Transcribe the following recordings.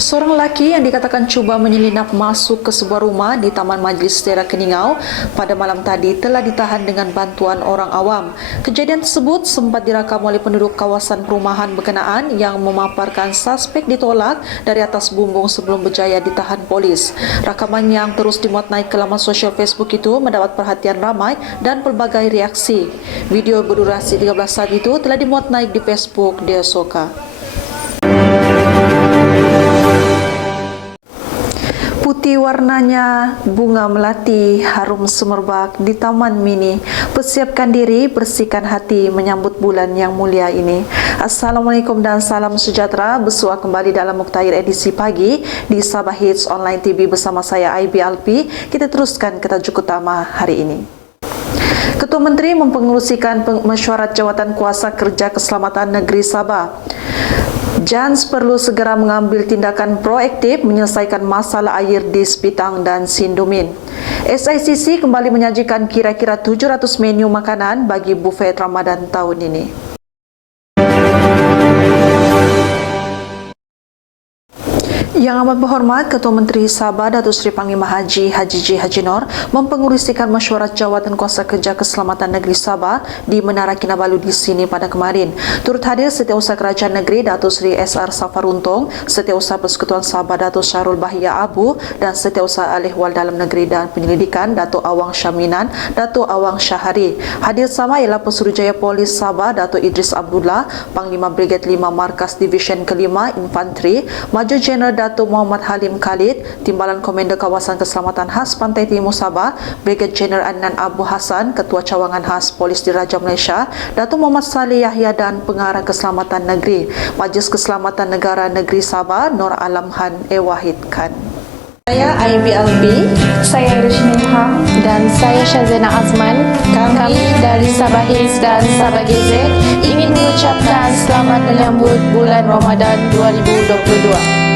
Seorang lelaki yang dikatakan cuba menyelinap masuk ke sebuah rumah di Taman Majlis Daerah Keningau pada malam tadi telah ditahan dengan bantuan orang awam. Kejadian tersebut sempat direkam oleh penduduk kawasan perumahan berkenaan yang memaparkan suspek ditolak dari atas bumbung sebelum berjaya ditahan polis. Rakaman yang terus dimuat naik ke laman sosial Facebook itu mendapat perhatian ramai dan pelbagai reaksi. Video berdurasi 13 saat itu telah dimuat naik di Facebook Dea Soka. Putih warnanya, bunga melati, harum semerbak di Taman Mini. Persiapkan diri, bersihkan hati menyambut bulan yang mulia ini. Assalamualaikum dan salam sejahtera. Bersua kembali dalam Muktair edisi pagi di Sabah Hits Online TV bersama saya Aibi Alpi. Kita teruskan ke tajuk utama hari ini. Ketua Menteri mempengerusikan mesyuarat jawatan kuasa kerja keselamatan negeri Sabah. JANS perlu segera mengambil tindakan proaktif menyelesaikan masalah air di Sepitang dan Sindumin. SICC kembali menyajikan kira-kira 700 menu makanan bagi bufet Ramadan tahun ini. Yang amat berhormat, Ketua Menteri Sabah Datuk Seri Panglima Haji J. Haji Nor mempengerusikan mesyuarat jawatan kuasa kerja keselamatan negeri Sabah di Menara Kinabalu di sini pada kemarin. Turut hadir Setiausaha Kerajaan Negeri Datuk Seri SR Safaruntung, Setiausaha Persekutuan Sabah Datuk Syarul Bahia Abu dan Setiausaha Ahli-Ehwal Dalam Negeri dan Penyelidikan Datuk Awang Syaminan, Datuk Awang Syahari. Hadir sama ialah Pesuruhjaya Polis Sabah Datuk Idris Abdullah, Panglima Brigade 5 Markas Division ke-5 Infanteri, Major Jeneral Datuk Muhammad Halim Khalid, Timbalan Komander Kawasan Keselamatan Khas Pantai Timur Sabah, Brigade Jeneral Adnan Abu Hassan, Ketua Cawangan Khas Polis Diraja Malaysia, Datuk Muhammad Saleh Yahya dan Pengarah Keselamatan Negeri, Majlis Keselamatan Negara Negeri Sabah, Nur Alam Han Wahid Khan. Saya Aibi Albi, saya Rishni Ilham, dan saya Syazena Azman. Kami dari Sabah Hits dan Sabah GZ ingin mengucapkan selamat menyambut bulan Ramadan 2022.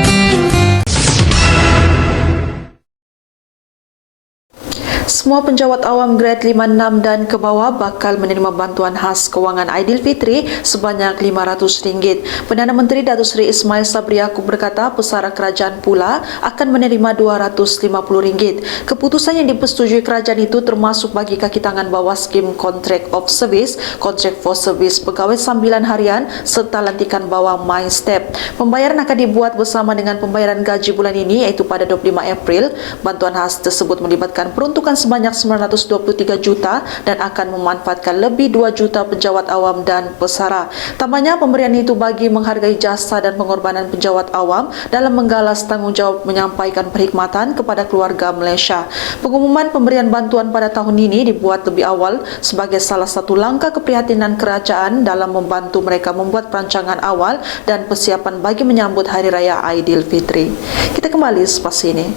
Semua penjawat awam grade 5, 6 dan ke bawah bakal menerima bantuan khas kewangan Aidilfitri sebanyak RM500. Perdana Menteri Datuk Seri Ismail Sabri Yaakob berkata pesara kerajaan pula akan menerima RM250. Keputusan yang dipersetujui kerajaan itu termasuk bagi kaki tangan bawah skim Contract of Service, Contract for Service, pegawai sambilan harian serta lantikan bawah My Step. Pembayaran akan dibuat bersama dengan pembayaran gaji bulan ini iaitu pada 25 April. Bantuan khas tersebut melibatkan peruntukan sebanyak 923 juta dan akan memanfaatkan lebih 2 juta penjawat awam dan pesara. Tambahnya, pemberian itu bagi menghargai jasa dan pengorbanan penjawat awam dalam menggalas tanggungjawab menyampaikan perkhidmatan kepada keluarga Malaysia. Pengumuman pemberian bantuan pada tahun ini dibuat lebih awal sebagai salah satu langkah keprihatinan kerajaan dalam membantu mereka membuat perancangan awal dan persiapan bagi menyambut Hari Raya Aidilfitri. Kita kembali selepas ini.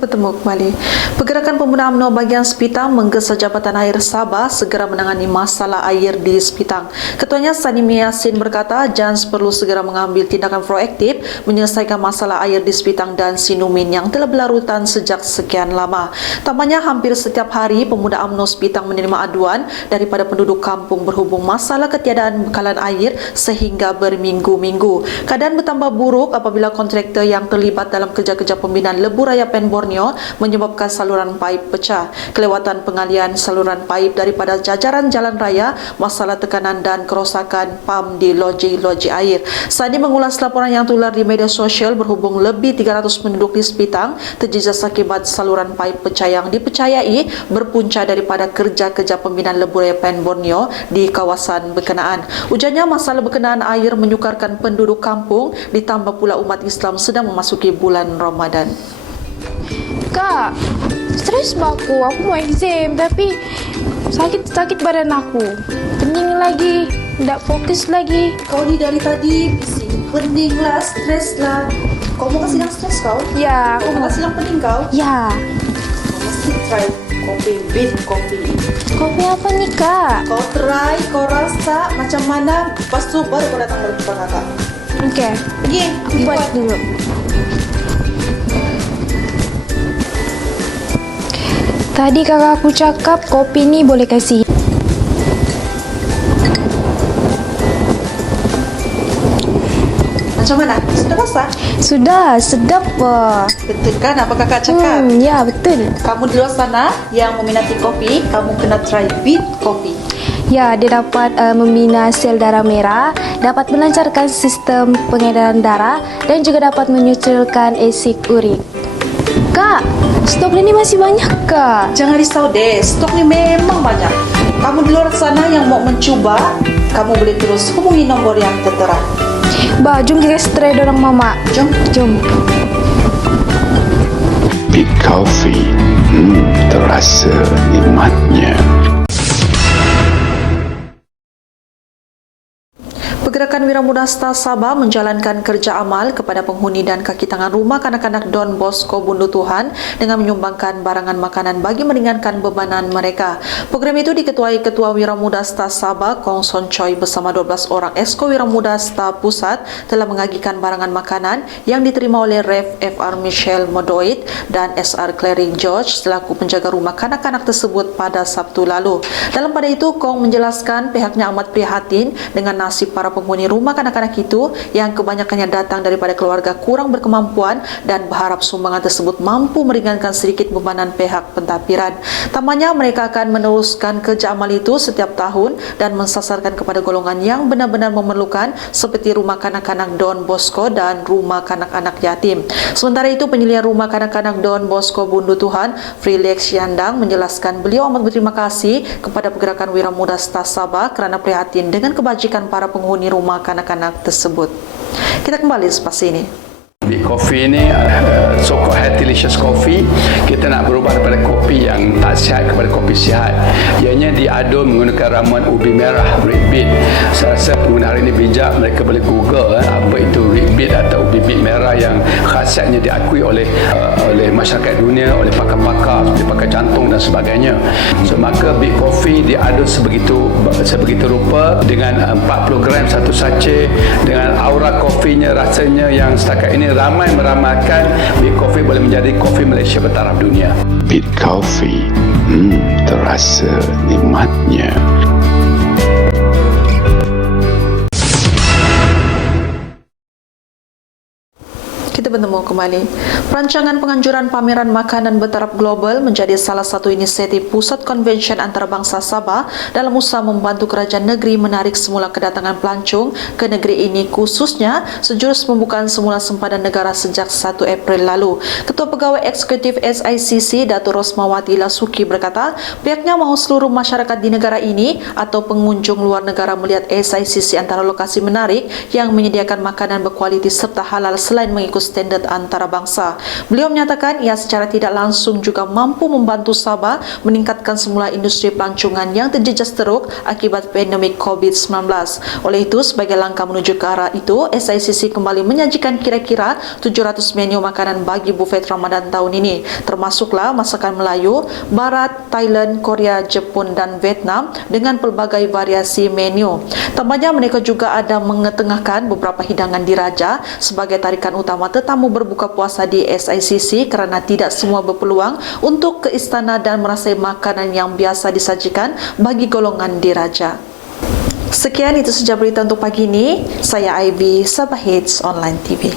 Bertemu kembali. Pergerakan penggunaan UMNO bahagian Sepitang menggesa Jabatan Air Sabah segera menangani masalah air di Sepitang. Ketuanya Sanimi Yassin berkata JANS perlu segera mengambil tindakan proaktif menyelesaikan masalah air di Sepitang dan Sinumin yang telah berlarutan sejak sekian lama. Tambahnya, hampir setiap hari pemuda UMNO Sepitang menerima aduan daripada penduduk kampung berhubung masalah ketiadaan bekalan air sehingga berminggu-minggu. Keadaan bertambah buruk apabila kontraktor yang terlibat dalam kerja-kerja pembinaan Lebuh Raya Pen Borneo menyebabkan saluran paip pecah, kelewatan pengalian saluran paip daripada jajaran jalan raya, masalah tekanan dan kerosakan pam di loji-loji air. Saat ini mengulas laporan yang tular di media sosial berhubung lebih 300 penduduk di Sepitang terjejas akibat saluran paip pecah yang dipercayai berpunca daripada kerja-kerja pembinaan Lebuh Raya Pen Borneo di kawasan berkenaan. Ujarnya masalah berkenaan air menyukarkan penduduk kampung ditambah pula umat Islam sedang memasuki bulan Ramadan. Kak, stres ba aku? Aku mau exam tapi sakit badan aku. Pening lagi, tidak fokus lagi. Kau ni dari tadi bising, pening lah, stres lah. Kau mau kasih yang stres kau? Ya, Kau aku mau mau. kasih yang pening kau? Ya, Kau mesti try kopi, bean kopi. kopi apa nih Kak? Kau try, kau rasa macam mana, lepas tu baru kau datang berjumpa kakak. Oke, Pergi, aku buat dulu. Tadi kakak aku cakap kopi ni boleh kasih. Macam mana? Sudah rasa? Sudah, sedap wah. Betul kan apa kakak cakap? Ya betul. Kamu di luar sana yang meminati kopi, kamu kena try bean kopi. Ya, dia dapat membina sel darah merah, dapat melancarkan sistem pengedaran darah dan juga dapat menyusulkan asid urik. Kak, stok ini masih banyak Kak. Jangan risau deh, stok ni memang banyak. Kamu di luar sana yang mau mencuba, kamu boleh terus hubungi nombor yang tertera. Bah, jom kita stray dorang mama. Jom. Jom. Big Coffee, terasa nikmatnya. Pergerakan Wira Muda Star Sabah menjalankan kerja amal kepada penghuni dan kaki tangan rumah kanak-kanak Don Bosco Bundu Tuhan dengan menyumbangkan barangan makanan bagi meringankan bebanan mereka. Program itu diketuai Ketua Wira Muda Star Sabah Kong Son Choi bersama 12 orang Esko Wira Muda Star Pusat telah mengagikan barangan makanan yang diterima oleh Rev FR Michelle Modoit dan SR Clary George selaku penjaga rumah kanak-kanak tersebut pada Sabtu lalu. Dalam pada itu, Kong menjelaskan pihaknya amat prihatin dengan nasib para penghuni rumah kanak-kanak itu yang kebanyakannya datang daripada keluarga kurang berkemampuan dan berharap sumbangan tersebut mampu meringankan sedikit bebanan pihak pentadbiran. Tambahnya, mereka akan meneruskan kerja amal itu setiap tahun dan mensasarkan kepada golongan yang benar-benar memerlukan seperti rumah kanak-kanak Don Bosco dan rumah kanak-kanak yatim. Sementara itu, penyelian rumah kanak-kanak Don Bosco Bundu Tuhan, Frilex Yandang menjelaskan beliau amat berterima kasih kepada Pergerakan Wira Muda Star Sabah kerana prihatin dengan kebajikan para penghuni rumah kanak-kanak tersebut. Kita kembali selepas ini. Big Coffee ni so-called Healthylicious Coffee. Kita nak berubah daripada kopi yang tak sihat kepada kopi sihat. Ianya diadun menggunakan ramuan ubi merah, red beet. Saya rasa pengguna hari ini bijak, mereka boleh google apa itu red beet atau ubi beet merah yang khasiatnya diakui oleh masyarakat dunia, oleh pakar-pakar seperti pakar jantung dan sebagainya. So maka Big Coffee diadun sebegitu rupa dengan 40 gram satu sachet dengan aura kopinya, rasanya yang setakat ini ramai meramalkan Big Coffee boleh menjadi kopi Malaysia bertaraf dunia. Big Coffee, terasa nikmatnya. Kita bertemu kembali. Perancangan penganjuran pameran makanan bertaraf global menjadi salah satu inisiatif Pusat Konvensyen Antarabangsa Sabah dalam usaha membantu kerajaan negeri menarik semula kedatangan pelancong ke negeri ini, khususnya sejurus pembukaan semula sempadan negara sejak 1 April lalu. Ketua Pegawai Eksekutif SICC, Datuk Rosmawati Lasuki berkata, pihaknya mahu seluruh masyarakat di negara ini atau pengunjung luar negara melihat SICC antara lokasi menarik yang menyediakan makanan berkualiti serta halal selain mengikut standard antarabangsa. Beliau menyatakan ia secara tidak langsung juga mampu membantu Sabah meningkatkan semula industri pelancongan yang terjejas teruk akibat pandemik COVID-19. Oleh itu, sebagai langkah menuju ke arah itu, SICC kembali menyajikan kira-kira 700 menu makanan bagi bufet Ramadan tahun ini, termasuklah masakan Melayu, Barat, Thailand, Korea, Jepun dan Vietnam dengan pelbagai variasi menu. Tambahnya, mereka juga ada mengetengahkan beberapa hidangan diraja sebagai tarikan utama tetamu berbuka puasa di SICC kerana tidak semua berpeluang untuk ke istana dan merasai makanan yang biasa disajikan bagi golongan diraja. Sekian itu saja berita untuk pagi ini. Saya Ivy, Sabah Hits Online TV.